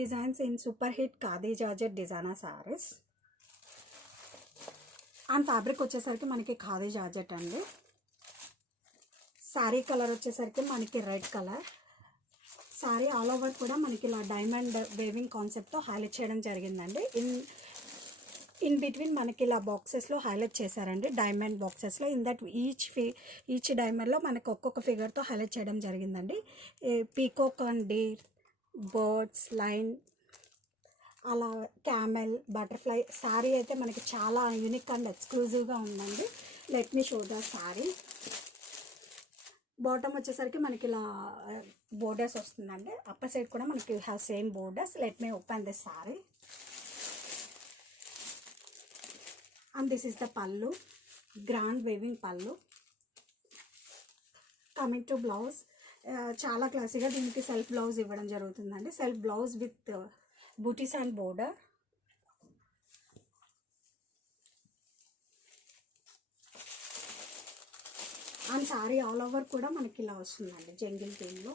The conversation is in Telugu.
Designs in super hit khadi georgette డిజైనా saris and fabric వచ్చేసరికి మనకి ఖాదీ జార్జెట్ అండి. శారీ కలర్ వచ్చేసరికి మనకి red colour. Sari all over కూడా మనకి ఇలా డైమండ్ వేవింగ్ కాన్సెప్ట్తో హైలైట్ చేయడం జరిగిందండి. ఇన్ ఇన్ బిట్వీన్ మనకి ఇలా బాక్సెస్లో హైలైట్ చేశారండి. డైమండ్ బాక్సెస్లో ఇన్ దట్ ఈచ్ ఫి ఈచ్ డైమండ్లో మనకి ఒక్కొక్క ఫిగర్తో హైలైట్ చేయడం జరిగిందండి. Peacock and deer birds line అలా క్యామెల్ బటర్ఫ్లై శారీ అయితే మనకి చాలా యూనిక్ అండ్ ఎక్స్క్లూజివ్గా ఉందండి. Let me show the sari. Bottom వచ్చేసరికి మనకి ఇలా బోర్డర్స్ వస్తుందండి. అప్పర్ సైడ్ కూడా మనకి have same borders let me open this sari. And this is the pallu grand weaving pallu coming to blouse చాలా క్లాసీగా దీనికి సెల్ఫ్ బ్లౌజ్ ఇవ్వడం జరుగుతుందండి. Self blouse with booties and border. And sari all over కూడా మనకి ఇలా వస్తుందండి జంగిల్ థీమ్లో.